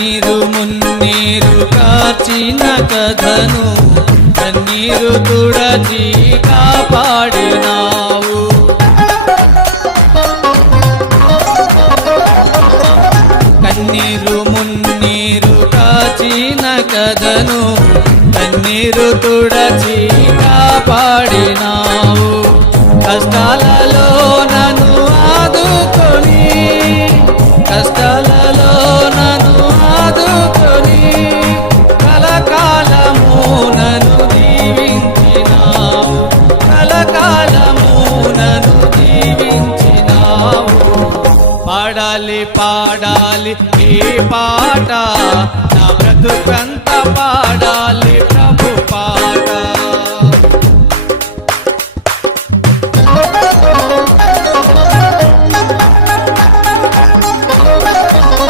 కన్నీరు మున్నీరు కార్చిన కథను కన్నీరు తుడచి కాపాడినావు. కన్నీరు మున్నీరు కాచిన కథను కన్నీరు తుడచి కాపాడినావు. కష్టాలలో నన్ను ఆదుకొని కష్టాలలో నన్ను ఆదుకొని కలకాలము నన్ను దీవించినావు. కలకాలము నన్ను దీవించినావు. పాడాలి పాడాలి ఈ పాట నా బ్రతుకంత పాడాలి